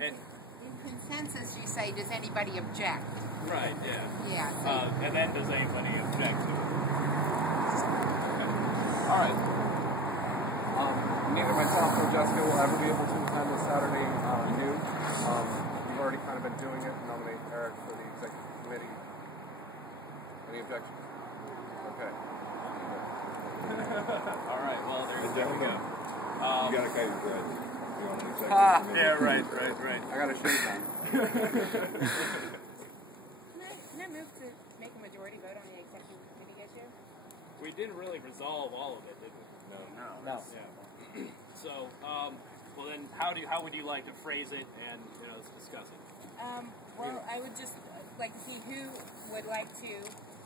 In consensus, you say, does anybody object? Right, yeah. Yeah. So And then does anybody object to it? Okay. All right. Neither myself nor Jessica will ever be able to attend this Saturday noon. We've already kind of been doing it. Nominate Eric for the executive committee. Any objections? Okay. All right, well, there we go. You got to cut your bread. You want an executive committee. Yeah, right. I got a shave on. Can I move to make a majority vote on the executive committee issue? We didn't really resolve all of it, did we? No. Yeah. So, well then, how would you like to phrase it and let's discuss it? Well, I would just like to see who would like to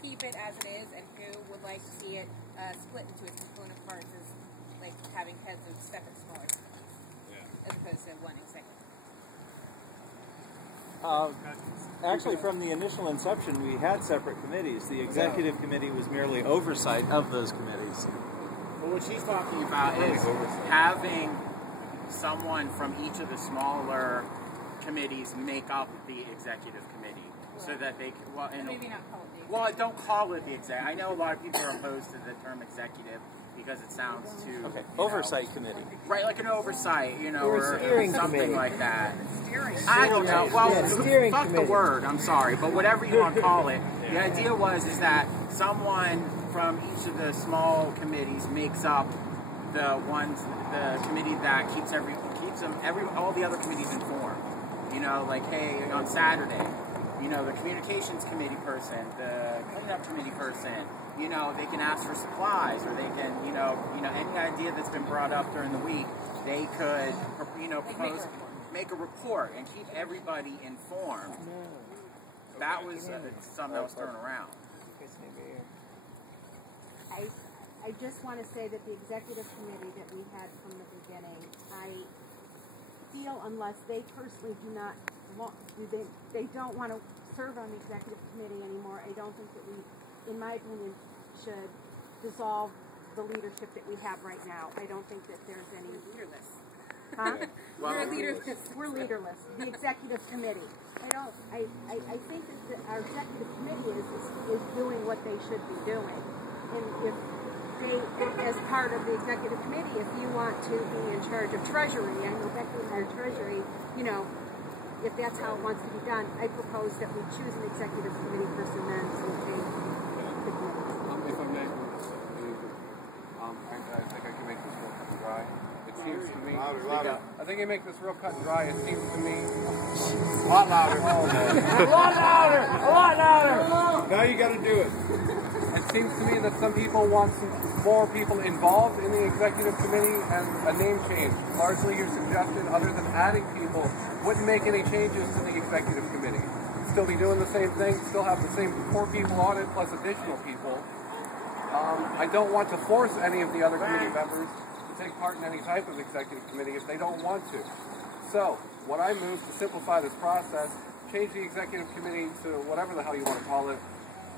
keep it as it is, and who would like to see it split into its component parts, as like having heads of separate smaller, as opposed to one executive. Actually, from the initial inception, we had separate committees. The executive committee was merely oversight of those committees. Well, what she's talking about is having someone from each of the smaller committees make up the executive committee, so that they can, Maybe not call it the well, don't call it the exec. I know a lot of people are opposed to the term executive because it sounds too Oversight committee. Right, like an oversight, Or steering something committee. like that. steering. I don't know. Well, steering fuck committee. the word. I'm sorry, but whatever you want to call it. The idea is that someone from each of the small committees makes up the committee that keeps all the other committees informed. Like, hey, on Saturday, the communications committee person, the cleanup committee person, they can ask for supplies, or they can, any idea that's been brought up during the week, they could, propose, make a report and keep everybody informed. That was something that was thrown around. I just want to say that the executive committee that we had from the beginning, I feel unless they personally do not want, they don't want to serve on the executive committee anymore, I don't think that we, in my opinion, should dissolve the leadership that we have right now. I don't think that there's any Leaderless. Huh? We're leaderless. We're leaderless. The executive committee. I think that our executive committee is doing what they should be doing. And if they, as part of the executive committee, if you want to be in charge of treasury, I know Becky in our treasury, if that's how it wants to be done, I propose that we choose an executive committee person then to take the committee. If I may, I think I can make this real cut and dry. It seems to me, I think I make this real cut and dry. It seems to me, a lot louder. A lot louder. Now you got to do it. It seems to me that some people want more people involved in the executive committee and a name change. Largely your suggestion, other than adding people, wouldn't make any changes to the executive committee. Still be doing the same thing, still have the same 4 people on it, plus additional people. I don't want to force any of the other committee members to take part in any type of executive committee if they don't want to. So, what I move to simplify this process, change the executive committee to whatever the hell you want to call it,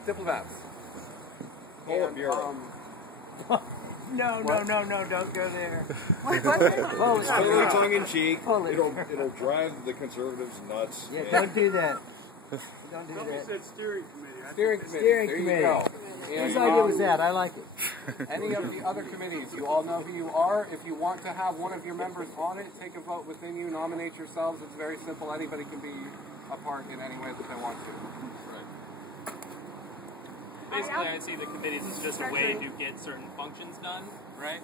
diplomats. Pull bureau. No, don't go there. Totally tongue in cheek. It'll drive the conservatives nuts. Yeah, don't do that. Don't do that. said steering committee. Steering committee. Steering there committee. you go. Whose idea was that? I like it. Any of the other committees, you all know who you are. If you want to have one of your members on it, take a vote within you, nominate yourselves. It's very simple. Anybody can be a part in any way that they want to. Basically, I see the committees as just a way to get certain functions done, right?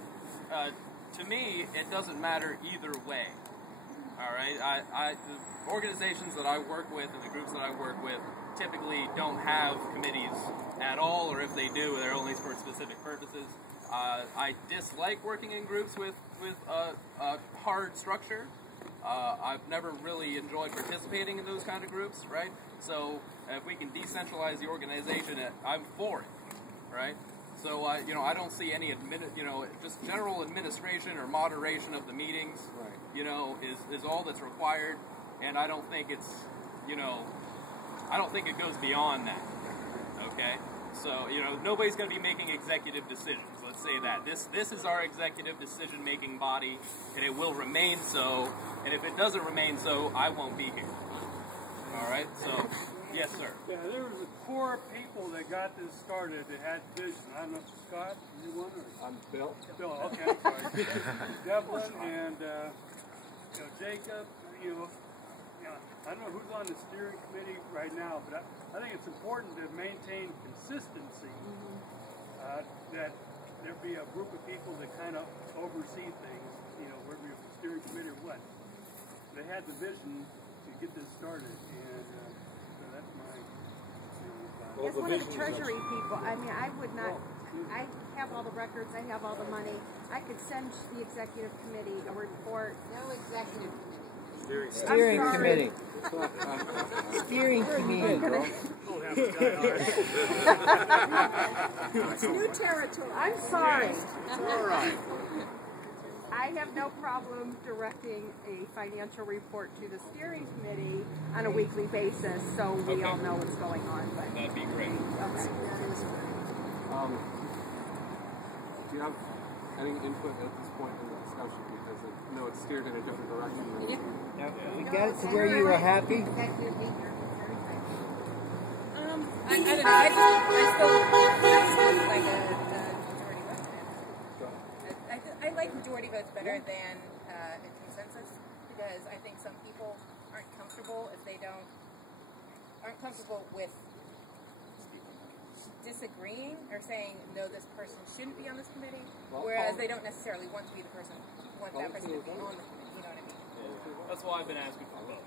To me, it doesn't matter either way. All right, the organizations that I work with and the groups that I work with typically don't have committees at all, or if they do, they're only for specific purposes. I dislike working in groups with a hard structure. I've never really enjoyed participating in those kind of groups, right? So if we can decentralize the organization, I'm for it, right? So I don't see any just general administration or moderation of the meetings, is all that's required, and I don't think it's, I don't think it goes beyond that. Okay, so nobody's going to be making executive decisions. Let's say that this is our executive decision-making body, and it will remain so And if it doesn't remain so, I won't be here. All right? So, yes, sir. Yeah, there was 4 people that got this started that had vision. I don't know, Scott, you one or? I'm Bill. Bill, okay, I'm sorry. Devlin and Jacob, I don't know who's on the steering committee right now, but I think it's important to maintain consistency, that there be a group of people that kind of oversee things, whether it's the steering committee or what. They had the vision to get this started, and so that's my As one of the treasury people, I mean, I would not, I have all the records, I have all the money. I could send the executive committee a report. No executive committee. Steering committee. Steering committee. It's new territory. I'm sorry. all right. I have no problem directing a financial report to the steering committee on a weekly basis, so we all know what's going on. But That'd be great. okay. Do you have any input at this point in the discussion? Because I know it's steered in a different direction. We got it to where you were happy. I don't know. I still like a majority vote. I like majority votes better than a consensus, because I think some people aren't comfortable if they aren't comfortable with disagreeing or saying no, this person shouldn't be on this committee, whereas they don't necessarily want to be the person, want that person to be on the committee. You know what I mean? That's why I've been asking for both.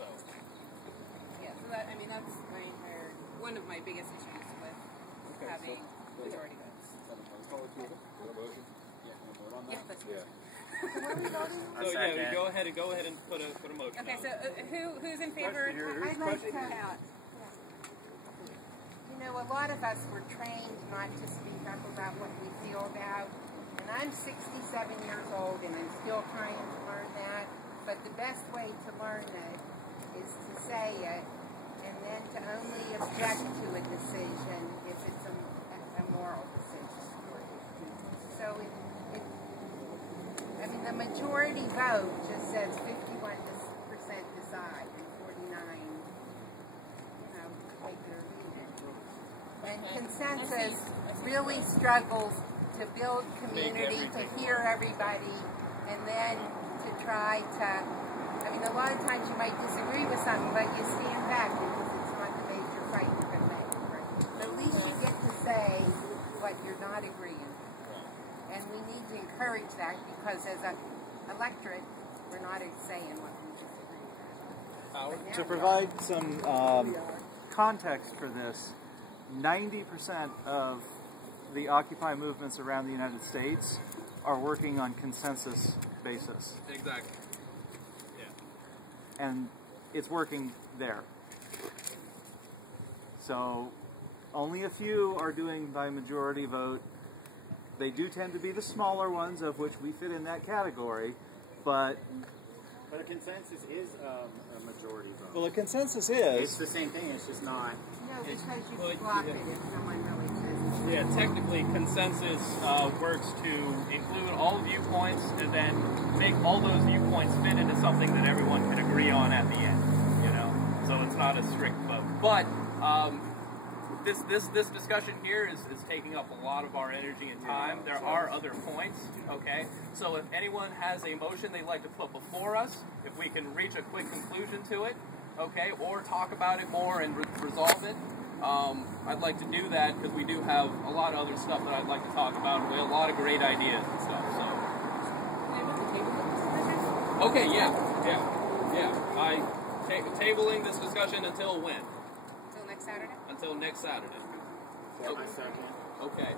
So. Yeah, so that, I mean, that's one of my biggest issues with having majority votes. Yeah, that's good. So yeah, go ahead and put a motion. Okay, so who's in favor? I'd like to. A lot of us were trained not to speak up about what we feel about, and I'm 67 years old and I'm still trying to learn that, but the best way to learn it is to say it, and then to only object to a decision if it's a moral decision. So the majority vote just says 51% decide and 49, take their lead. And consensus really struggles to build community, to hear everybody, and then to try to, a lot of times you might disagree with something, but you stand back because it's not the major fight you're going to make. But at least you get to say what you're not agreeing with. And we need to encourage that, because as an electorate, we're not saying what we disagree with. To provide some context for this, 90% of the Occupy movements around the United States are working on consensus basis. Exactly. Yeah. And it's working there. So only a few are doing by majority vote. They do tend to be the smaller ones, of which we fit in that category, but a consensus is a majority vote. well, a consensus It's is. the same thing, it's just not. No, because you can block it if someone really says. Yeah, technically consensus works to include all viewpoints and then make all those viewpoints fit into something that everyone can agree on at the end. So it's not a strict vote. But this discussion here is taking up a lot of our energy and time. There are other points, okay? So if anyone has a motion they'd like to put before us, if we can reach a quick conclusion to it, okay, or talk about it more and resolve it, I'd like to do that, because we do have a lot of other stuff that I'd like to talk about. We have a lot of great ideas and stuff, so. Okay, yeah. Tabling this discussion until when? Until next Saturday? Until next Saturday. Okay.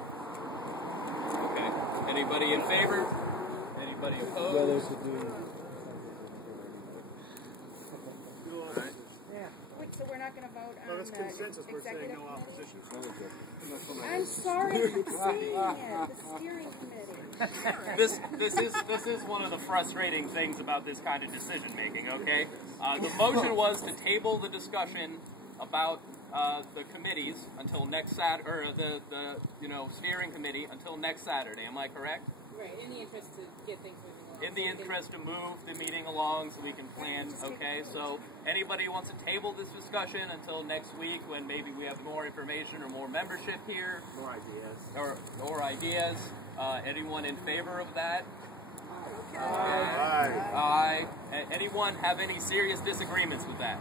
Anybody in favor? Anybody opposed? Wait, so we're not going to vote on Well, it's consensus. We're saying executive no opposition. I'm sorry for saying it. The steering committee. This is one of the frustrating things about this kind of decision making. Okay, the motion was to table the discussion about the committees until next Saturday, or the steering committee until next Saturday. Am I correct? Right, in the interest to get things moving in the interest to move the meeting along so we can plan, okay? So anybody who wants to table this discussion until next week when maybe we have more information or more membership here. More ideas. Or ideas. Anyone in favor of that? Aye. Anyone have any serious disagreements with that?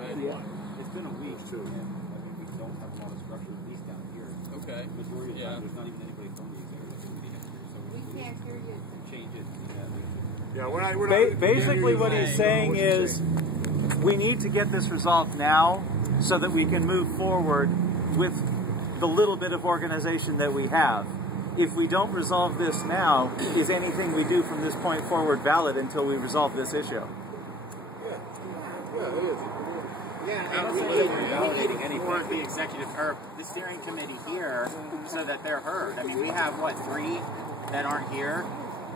It's been a week, too. We don't have a lot of structure, at least down here. Okay. The majority of the time, there's not even anybody from these areas that we have here. So We can't hear you. change it. Yeah, we're not Basically, what he's saying is we need to get this resolved now so that we can move forward with the little bit of organization that we have. If we don't resolve this now, is anything we do from this point forward valid until we resolve this issue? Yeah, it is. Yeah, and we need more of the executive or the steering committee here so that they're heard. I mean, we have what, 3 that aren't here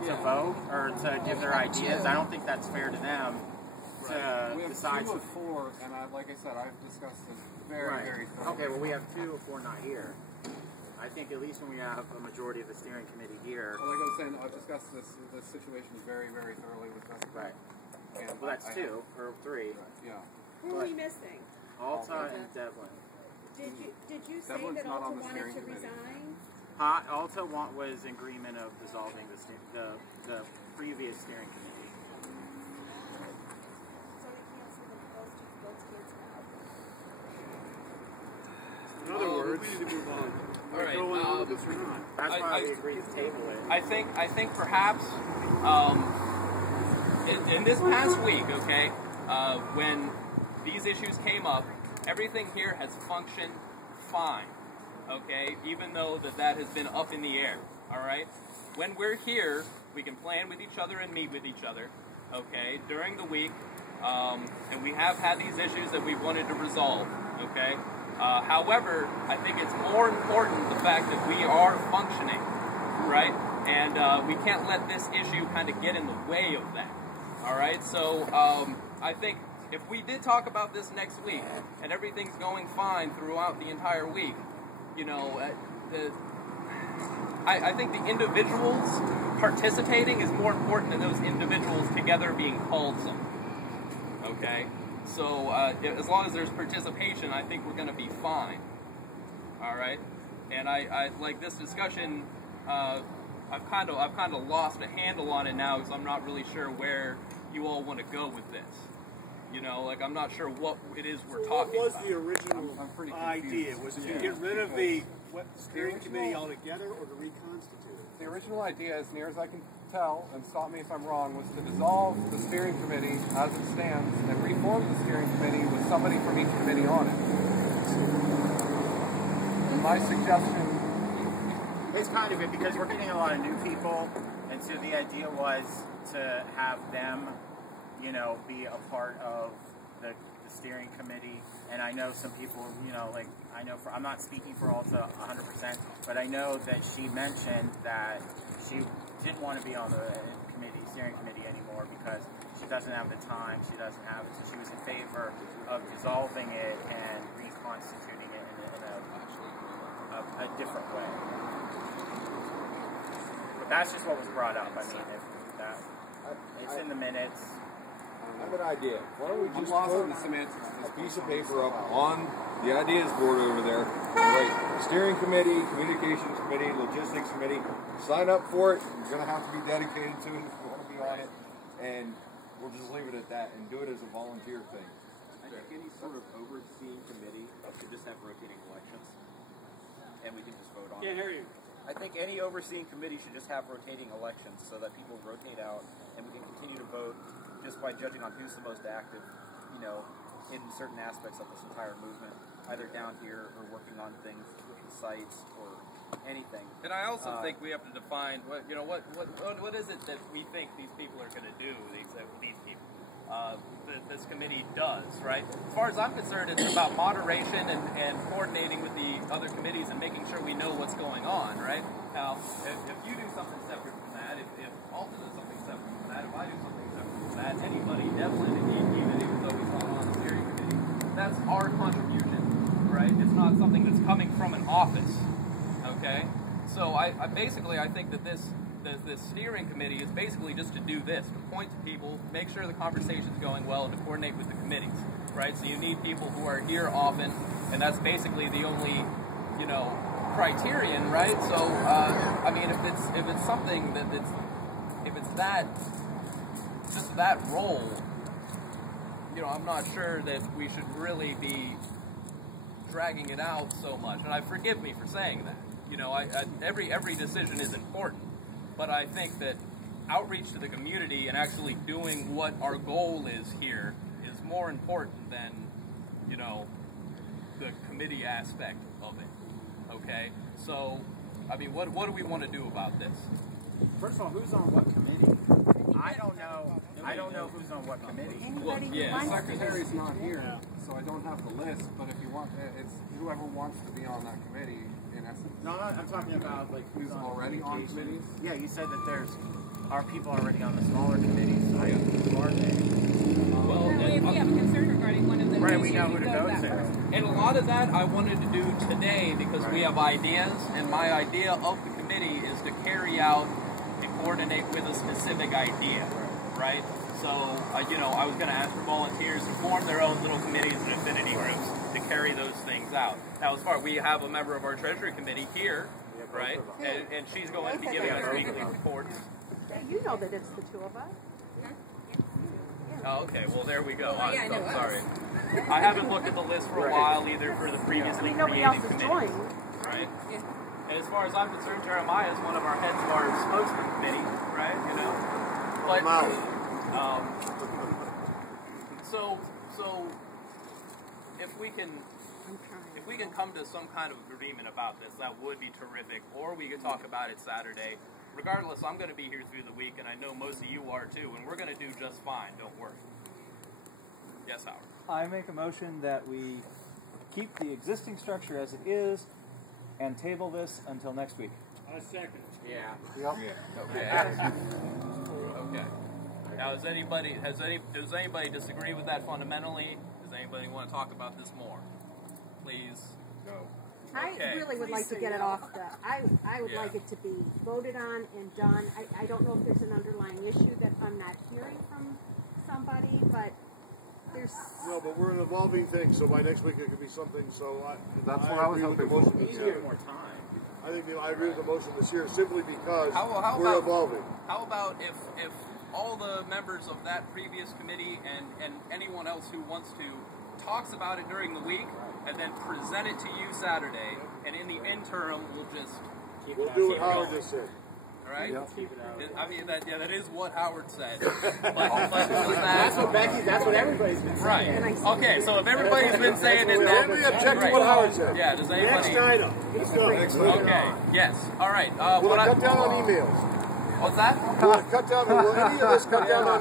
to vote or to give their ideas. I don't think that's fair to them to We have decide. 2 of 4, and like I said, I've discussed this very thoroughly. Okay, well, we have 2 of 4 not here. I think at least when we have a majority of the steering committee here. Well, like I was saying, I've discussed this situation very thoroughly with them. Right. And Well, that's 2 or 3. Yeah. Who are we missing? Alta and Devlin. Did you say Devlin's that not Alta on the wanted steering to committee. resign? Alta was in agreement of dissolving the previous steering committee. So they canceled those canceled out. In other words, we need to move on. All right. Go on with this or not. That's why we agreed to table it. I think perhaps in this past week, okay, when these issues came up, everything here has functioned fine, okay, even though that has been up in the air, all right? When we're here, we can plan with each other and meet with each other, okay, during the week, and we have had these issues that we wanted to resolve, okay? However, I think it's more important the fact that we are functioning, right? And we can't let this issue kind of get in the way of that, all right? So I think if we did talk about this next week and everything's going fine throughout the entire week, you know, I think the individuals participating is more important than those individuals together being called something, okay? So as long as there's participation, I think we're going to be fine, all right? And I like this discussion, I've kind of lost a handle on it now because I'm not really sure where you all want to go with this. You know, like I'm not sure what it is we're talking about. What was the original idea? Was it to get rid of the steering committee altogether or to reconstitute it? The original idea, as near as I can tell, and stop me if I'm wrong, was to dissolve the steering committee as it stands and reform the steering committee with somebody from each committee on it. And my suggestion... It's kind of it because we're getting a lot of new people, and so the idea was to have them, you know, be a part of the steering committee. And I know some people, you know, like I know I'm not speaking for Alta 100%, but I know that she mentioned that she didn't want to be on the steering committee anymore because she doesn't have the time, she doesn't have it, so she was in favor of dissolving it and reconstituting it in a different way. But that's just what was brought up. I mean, it's in the minutes. I have an idea. Why don't we just put a piece of paper up on the ideas board over there, right? Steering committee, communications committee, logistics committee. Sign up for it. You're going to have to be dedicated to it if you want to be on it. And we'll just leave it at that and do it as a volunteer thing. I think any sort of overseeing committee should just have rotating elections. And we can just vote on it. Can't hear you. I think any overseeing committee should just have rotating elections so that people rotate out and we can continue to vote just by judging on who's the most active, you know, in certain aspects of this entire movement, either down here or working on things, sites, or anything. And I also think we have to define what is it that we think these people are going to do. These people, this committee does, right? As far as I'm concerned, it's about moderation and coordinating with the other committees and making sure we know what's going on, right? Now, if you do something separate from that, if Alta does something separate from that, if I do something separate from that, anybody, Devlin, even if it's always on the steering committee, that's our contribution, right? It's not something that's coming from an office, okay? So I basically I think that this steering committee is basically just to do this, to point to people, make sure the conversation's going well, and to coordinate with the committees, right? So you need people who are here often, and that's basically the only, you know, criterion, right? So I mean, if it's something that if it's that just that role, you know, I'm not sure that we should really be dragging it out so much. And forgive me for saying that. You know, every decision is important, but I think that outreach to the community and actually doing what our goal is here is more important than, you know, the committee aspect of it. Okay, so I mean, what do we want to do about this? First of all, who's on what committee? I don't know. I don't know who's on what committee. Well, yeah, The secretary's not here, so I don't have the list. But if you want, it's whoever wants to be on that committee. In essence. No, I'm talking about like who's already on committees. Yeah, you said that are people already on the smaller committees. So who are they? Well, if we have a concern regarding one of the right, we know who to go to. And a lot of that I wanted to do today because we have ideas, and my idea of the committee is to carry out and coordinate with a specific idea, right? So, you know, I was going to ask for volunteers to form their own little committees and affinity groups to carry those things out. Now, as far as we have a member of our Treasury Committee here, right, and she's going to be giving us weekly reports. You know that it's the two of us. Oh, okay. Well, there we go. I'm sorry. I haven't looked at the list for a while either for the previously created committees. Right? And as far as I'm concerned, Jeremiah is one of our heads of our spokesman committee, right? You know? But, so if we can come to some kind of agreement about this, that would be terrific. Or we could talk about it Saturday. Regardless, I'm going to be here through the week, and I know most of you are too, and we're going to do just fine. Don't worry. Yes, Howard. I make a motion that we keep the existing structure as it is and table this until next week. I second. Yeah. Yep. Okay. Okay. Now, does anybody disagree with that fundamentally? Does anybody want to talk about this more? Please. No. I really would like to get it off the, I would like it to be voted on and done. I don't know if there's an underlying issue that I'm not hearing from somebody, but there's... No, but we're an evolving thing, so by next week it could be something, so that's what I was hoping for. We need to get more time. I agree with the motion this year simply because how we're about, evolving. How about if all the members of that previous committee and anyone else who wants to talks about it during the week and then present it to you Saturday, and in the interim we'll just we'll do what Howard just said. All right? Yep. I mean, that is what Howard said. But that's what everybody's been saying. Right. Okay, so if everybody's been saying it, then... Anybody object to what Howard said? Yeah, does anybody... Next item. Let's go. Okay, yes. All right. We'll cut down on emails. What's that? We'll cut down, will any of this cut down on